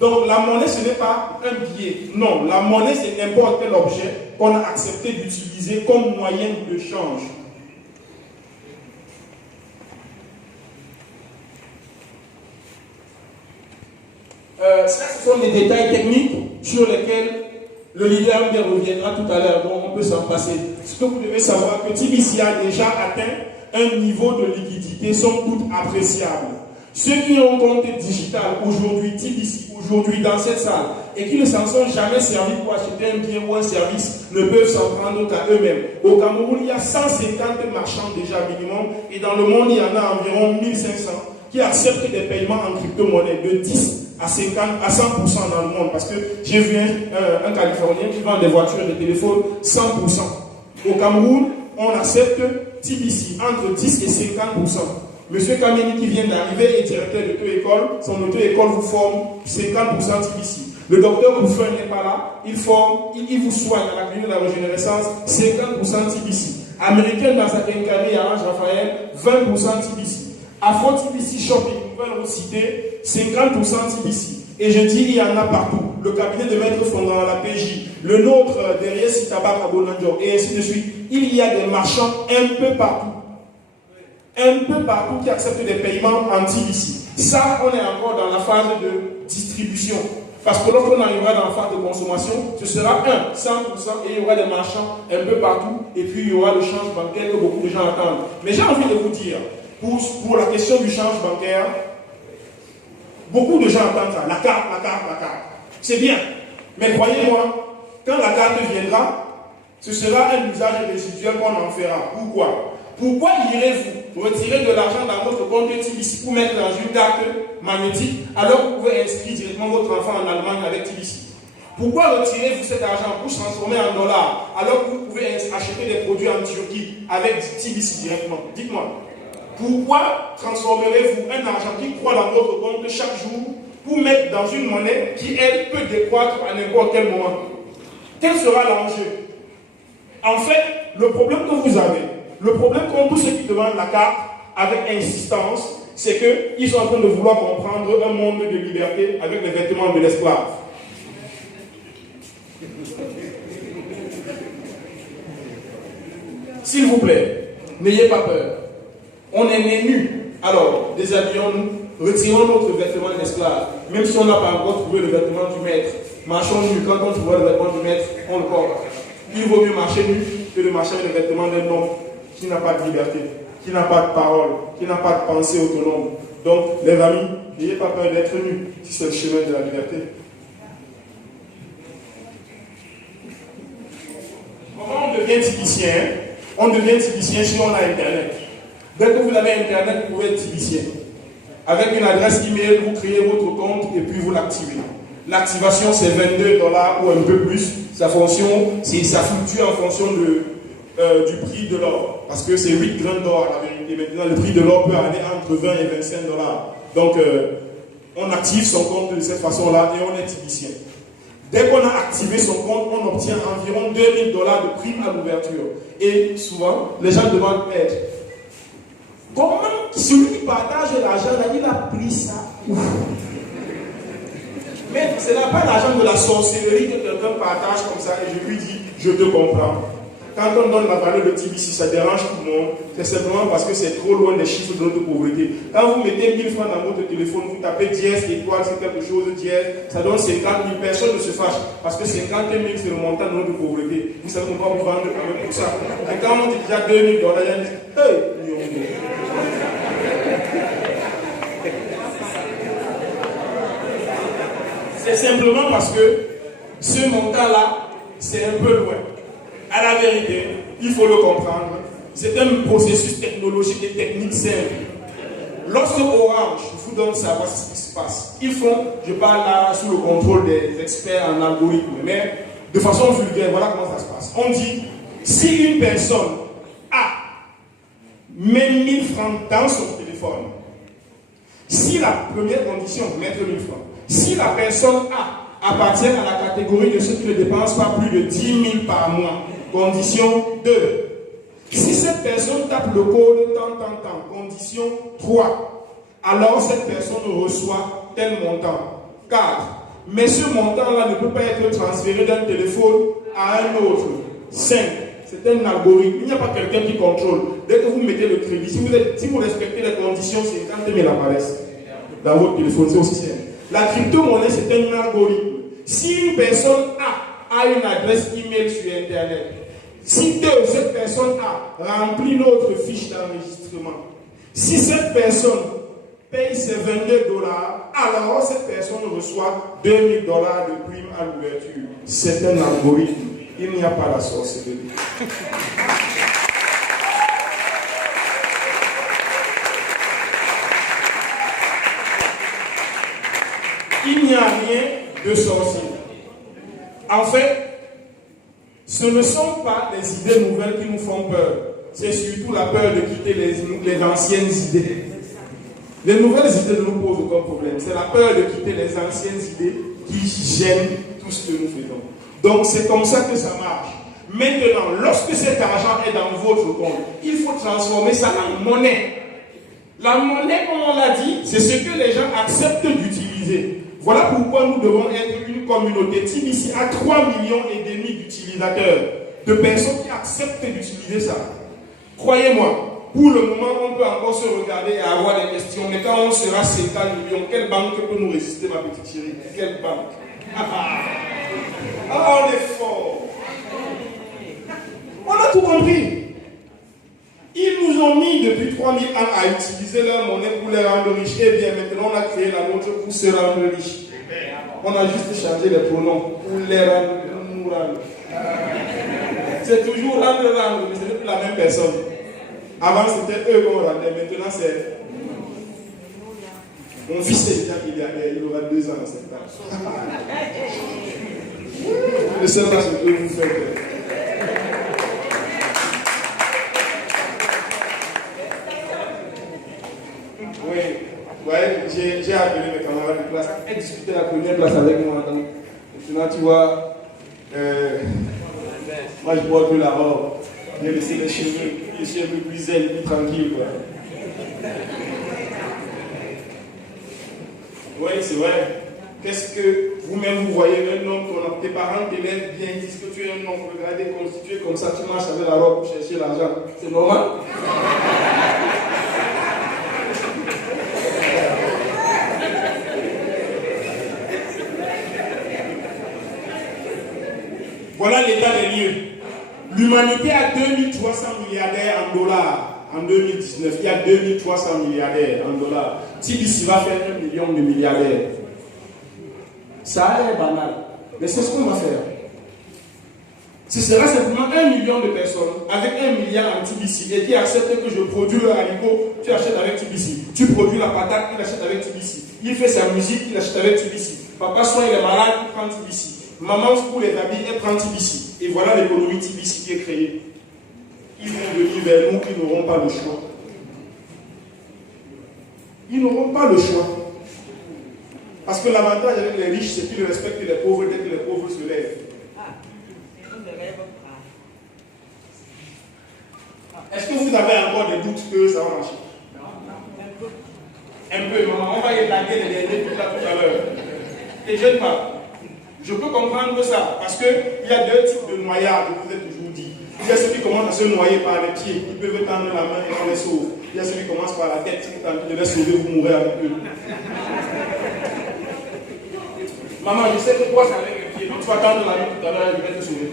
Donc la monnaie ce n'est pas un billet, non, la monnaie c'est n'importe quel objet qu'on a accepté d'utiliser comme moyen de change. Ça, ce sont des détails techniques sur lesquels le leader reviendra tout à l'heure, donc on peut s'en passer. Ce que vous devez savoir, que TBC a déjà atteint un niveau de liquidité somme toute appréciable. Ceux qui ont un compte digital aujourd'hui, TBC, aujourd'hui dans cette salle, et qui ne s'en sont jamais servis pour acheter un bien ou un service, ne peuvent s'en prendre qu'à eux-mêmes. Au Cameroun, il y a 150 marchands déjà minimum, et dans le monde, il y en a environ 1500 qui acceptent des paiements en crypto-monnaie de 10 à 50, à 100% dans le monde. Parce que j'ai vu un Californien qui vend des voitures et des téléphones 100%. Au Cameroun, on accepte TBC entre 10 et 50%. Monsieur Kameni qui vient d'arriver est directeur d'auto-école. Son auto-école vous forme 50% TBC. Le docteur Bouffin n'est pas là. Il vous soigne à la clinique de la régénérescence 50% TBC. Américain dans sa quincaillerie à Ange Raphaël, 20% TBC. Afro TBC Shopping, nouvelle recité, 50% TBC. Et je dis, il y en a partout. Le cabinet de Maître Fondant à la PJ, le nôtre derrière Sitabac à Bonanjo, et ainsi de suite. Il y a des marchands un peu partout. Un peu partout qui acceptent des paiements en TBC. Ça, on est encore dans la phase de distribution. Parce que lorsqu'on arrivera dans la phase de consommation, ce sera 100% et il y aura des marchands un peu partout. Et puis il y aura le change bancaire que beaucoup de gens attendent. Mais j'ai envie de vous dire, pour la question du change bancaire, beaucoup de gens attendent ça. La carte. C'est bien. Mais croyez-moi, quand la carte viendra, ce sera un usage résiduel qu'on en fera. Pourquoi irez-vous retirer de l'argent dans votre compte TBC pour mettre dans une carte magnétique alors que vous pouvez inscrire directement votre enfant en Allemagne avec TBC? Pourquoi retirez-vous cet argent pour transformer en dollars alors que vous pouvez acheter des produits en Turquie avec TBC directement? Dites-moi. Pourquoi transformerez-vous un argent qui croît dans votre compte chaque jour pour mettre dans une monnaie qui, elle, peut décroître à n'importe quel moment? Quel sera l'enjeu? En fait, le problème que vous avez, le problème qu'ont tous ceux qui demandent la carte avec insistance, c'est qu'ils sont en train de vouloir comprendre un monde de liberté avec les vêtements de l'esclave. S'il vous plaît, n'ayez pas peur. On est nés nus. Alors, déshabillons-nous, retirons notre vêtement d'esclave. Même si on n'a pas encore trouvé le vêtement du maître, marchons nus. Quand on trouvera le vêtement du maître, on le porte. Il vaut mieux marcher nu que de marcher avec le vêtement d'un homme qui n'a pas de liberté, qui n'a pas de parole, qui n'a pas de pensée autonome. Donc, les amis, n'ayez pas peur d'être nus si c'est le chemin de la liberté. Comment on devient tibicien? On devient tibicien si on a Internet. Dès que vous avez Internet, vous pouvez être tibicien. Avec une adresse email, vous créez votre compte et puis vous l'activez. L'activation, c'est $22 ou un peu plus. Ça fluctue en fonction du prix de l'or. Parce que c'est 8 grains d'or à la vérité. Maintenant, le prix de l'or peut aller entre 20 et $25. Donc, on active son compte de cette façon-là et on est tibicien. Dès qu'on a activé son compte, on obtient environ $2000 de prime à l'ouverture. Et souvent, les gens demandent aide. Comment celui qui partage l'argent, il a pris ça? Mais ce n'est pas l'argent de la sorcellerie que quelqu'un partage comme ça et je lui dis, je te comprends. Quand on donne la valeur de TBC, ça dérange tout le monde. C'est simplement parce que c'est trop loin des chiffres de notre pauvreté. Quand vous mettez 1000 francs dans votre téléphone, vous tapez dièse, étoile, c'est quelque chose, dièse, ça donne 50 000. Personne ne se fâche parce que 50 000, c'est le montant de notre pauvreté. Vous savez qu'on va vous vendre quand même pour ça. Et quand on dit déjà $2000, il y a dit, hey, c'est simplement parce que ce montant-là, c'est un peu loin. À la vérité, il faut le comprendre. C'est un processus technologique et technique simple. Lorsque Orange vous donne ça, voici ce qui se passe. Ils font, je parle là sous le contrôle des experts en algorithme, mais de façon vulgaire, voilà comment ça se passe. On dit, si une personne a même 1000 francs dans son téléphone, si la première condition, mettre 1000 francs, si la personne A appartient à la catégorie de ceux qui ne dépensent pas plus de 10 000 par mois, condition 2. Si cette personne tape le code tant, condition 3, alors cette personne reçoit tel montant. 4. Mais ce montant-là ne peut pas être transféré d'un téléphone à un autre. 5. C'est un algorithme. Il n'y a pas quelqu'un qui contrôle. Dès que vous mettez le crédit, si vous respectez les conditions, 50 000 apparaissent dans votre téléphone. C'est aussi simple. La crypto-monnaie, c'est un algorithme. Si une personne a une adresse email sur Internet, si cette personne a rempli notre fiche d'enregistrement, si cette personne paye ses 22 $, alors cette personne reçoit $2 000 de prime à l'ouverture. C'est un algorithme. Il n'y a pas la sorcellerie. Il n'y a rien de sorcier. En fait, ce ne sont pas les idées nouvelles qui nous font peur. C'est surtout la peur de quitter les anciennes idées. Les nouvelles idées ne nous posent aucun problème. C'est la peur de quitter les anciennes idées qui gêne tout ce que nous faisons. Donc c'est comme ça que ça marche. Maintenant, lorsque cet argent est dans votre compte, il faut transformer ça en monnaie. La monnaie, comme on l'a dit, c'est ce que les gens acceptent d'utiliser. Voilà pourquoi nous devons être une communauté. TBC a 3,5 millions d'utilisateurs, de personnes qui acceptent d'utiliser ça. Croyez-moi, pour le moment, on peut encore se regarder et avoir des questions. Mais quand on sera 50 millions, quelle banque peut nous résister, ma petite chérie? Quelle banque? Ah, on est fort. On a tout compris. Ils nous ont mis depuis 3000 ans à utiliser leur monnaie pour les rendre riches. Et bien maintenant, on a créé la nôtre pour se rendre riches. On a juste changé les pronoms pour les rendre, nous rendre. C'est toujours rendre, mais ce n'est plus la même personne. Avant, c'était eux qu'on rendait. Maintenant, c'est... Mon fils est déjà milliardaire. Il aura 2 ans en septembre. Je ne sais pas ce que vous faites. Oui, ouais, j'ai appelé mes camarades de classe et discuté la première classe avec moi. Donc, maintenant, tu vois, moi je porte la robe, j'ai laissé les cheveux plus zen, plus tranquilles. Oui, c'est vrai. Qu'est-ce que vous-même vous voyez un homme, tes parents t'élèvent bien, ils disent que tu es un homme, regardez, constitué comme ça, tu marches avec la robe pour chercher l'argent. C'est normal? Voilà l'état des lieux. L'humanité a 2300 milliardaires en dollars. En 2019, il y a 2300 milliardaires en dollars. TBC va faire 1 million de milliardaires. Ça a l'air banal, mais c'est ce qu'on va faire. Ce sera simplement 1 million de personnes avec 1 milliard en TBC et qui acceptent que je produis le haricot, tu achètes avec TBC. Tu produis la patate, il achète avec TBC. Il fait sa musique, il achète avec TBC. Papa soigne les malades, il prend TBC. Maman pour les habits, elle prend TBC. Et voilà l'économie TBC qui est créée. Ils vont venir vers nous, ils n'auront pas le choix. Ils n'auront pas le choix. Parce que l'avantage avec les riches, c'est qu'ils respectent les pauvres dès que les pauvres se lèvent. Est-ce que vous avez encore des doutes que ça va marcher? Un peu, maman. On va étaler les derniers tout à l'heure. Et je ne pas. Je peux comprendre ça, parce qu'il y a 2 types de noyades, je vous ai toujours dit. Il y a ceux qui commencent à se noyer par les pieds, ils peuvent tendre la main et on les sauve. Il y a ceux qui commencent par la tête, qui tentent de les sauver, vous mourrez avec eux. Maman, je sais que toi, c'est avec les pieds, donc tu vas tendre la main tout à l'heure et je vais te sauver.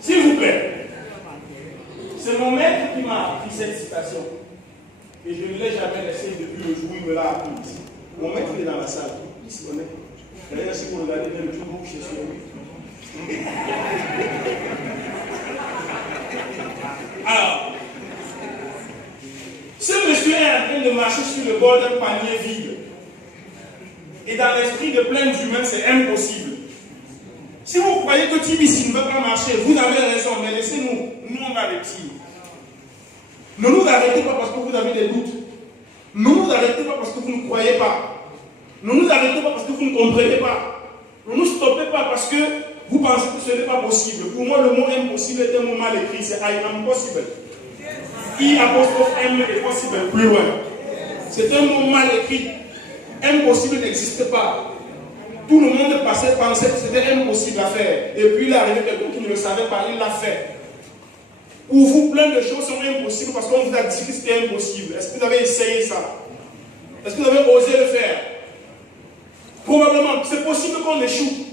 S'il vous plaît, c'est mon maître qui m'a appris cette citation. Et je ne l'ai jamais laissé depuis le jour où il me l'a appris. Mon maître est dans la salle. Il se connaît. D'ailleurs, si vous regardez bien le jour où je suis sur lui. Alors, ce monsieur est en train de marcher sur le bord d'un panier vide. Et dans l'esprit de plein d'humains, c'est impossible. Si vous croyez que TBC ne va pas marcher, vous avez raison, mais laissez-nous. Nous, on va réussir. Ne nous arrêtez pas parce que vous avez des doutes. Ne nous arrêtez pas parce que vous ne croyez pas. Ne nous arrêtez pas parce que vous ne comprenez pas. Ne nous stoppez pas parce que vous pensez que ce n'est pas possible. Pour moi, le mot impossible est un mot mal écrit. C'est I am possible. I apostrophe M est possible. Plus loin. C'est un mot mal écrit. Impossible n'existe pas. Tout le monde pensait que c'était impossible à faire. Et puis il est arrivé quelqu'un qui ne le savait pas, il l'a fait. Pour vous, plein de choses sont impossibles parce qu'on vous a dit que c'était impossible. Est-ce que vous avez essayé ça? Est-ce que vous avez osé le faire? Probablement, c'est possible qu'on échoue.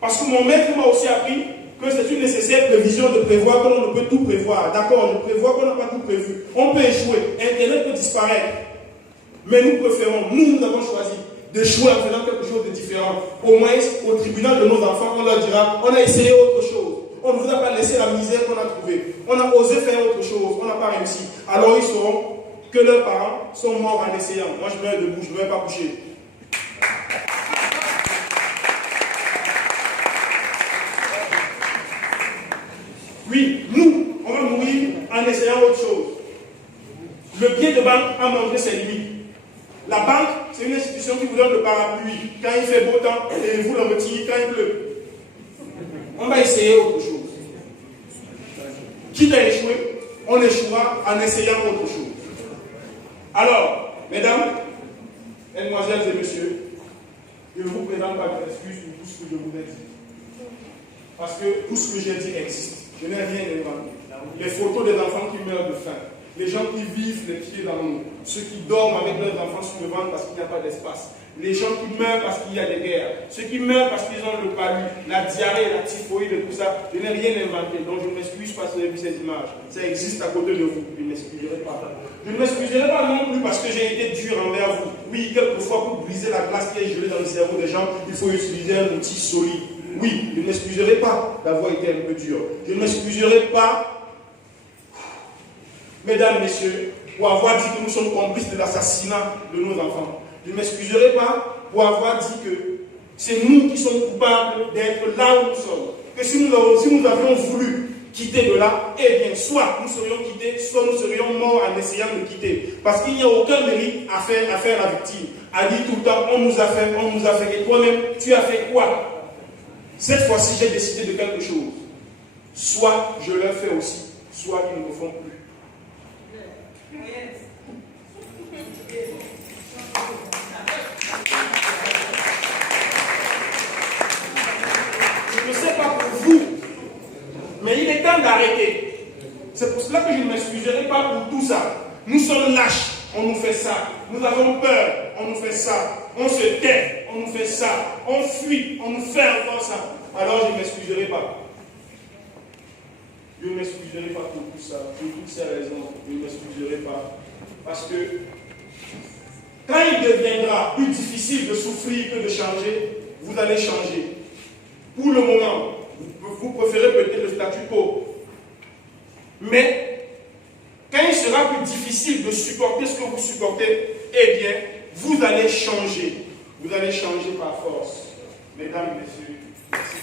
Parce que mon maître m'a aussi appris que c'est une nécessaire prévision de prévoir que l'on ne peut tout prévoir. D'accord, je prévois qu'on n'a pas tout prévu. On peut échouer. Internet peut disparaître. Mais nous préférons, nous avons choisi d'échouer en faisant quelque chose de différent. Au moins, au tribunal de nos enfants, on leur dira, on a essayé autre chose. On ne vous a pas laissé la misère qu'on a trouvée. On a osé faire autre chose. On n'a pas réussi. Alors ils sauront que leurs parents sont morts en essayant. Moi, je meurs debout, je ne vais pas coucher. Oui, nous, on va mourir en essayant autre chose. Le billet de banque a montré ses limites. La banque, c'est une institution qui vous donne le parapluie quand il fait beau temps et vous le retirez quand il pleut. On va essayer autre chose. Quitte à échouer, on échouera en essayant autre chose. Alors, mesdames, mesdemoiselles et messieurs, je ne vous présente pas d'excuses pour tout ce que je vous ai dit. Parce que tout ce que j'ai dit existe. Je n'ai rien inventé. Les photos des enfants qui meurent de faim, les gens qui vivent les pieds dans l'eau, ceux qui dorment avec leurs enfants sur le ventre parce qu'il n'y a pas d'espace, les gens qui meurent parce qu'il y a des guerres, ceux qui meurent parce qu'ils ont le palu, la diarrhée, la typhoïde, tout ça, je n'ai rien inventé. Donc je ne m'excuse pas si vous avez vu ces images. Ça existe à côté de vous. Je ne m'excuserai pas. Je ne m'excuserai pas non plus parce que j'ai été dur envers vous. Oui, quelquefois pour briser la glace qui est gelée dans le cerveau des gens, il faut utiliser un outil solide. Oui, je ne m'excuserai pas d'avoir été un peu dur. Je ne m'excuserai pas, mesdames, messieurs, pour avoir dit que nous sommes complices de l'assassinat de nos enfants. Je ne m'excuserai pas pour avoir dit que c'est nous qui sommes coupables d'être là où nous sommes. Que si nous avions voulu quitter de là, eh bien, soit nous serions quittés, soit nous serions morts en essayant de quitter. Parce qu'il n'y a aucun mérite à faire la victime. À dire tout le temps, on nous a fait. Et toi-même, tu as fait quoi? Cette fois-ci, j'ai décidé de quelque chose. Soit je le fais aussi, soit ils ne le font plus. Je ne sais pas pour vous, mais il est temps d'arrêter. C'est pour cela que je ne m'excuserai pas pour tout ça. Nous sommes lâches, on nous fait ça. Nous avons peur, on nous fait ça. On se tait, on nous fait ça. On fuit, on nous fait encore ça. Alors je ne m'excuserai pas. Je ne m'excuserai pas pour tout ça. Pour toutes ces raisons, je ne m'excuserai pas. Parce que quand il deviendra plus difficile de souffrir que de changer, vous allez changer. Pour le moment, vous préférez peut-être le statu quo. Mais quand il sera plus difficile de supporter ce que vous supportez, eh bien, vous allez changer. Vous allez changer par force. Mesdames et messieurs, merci.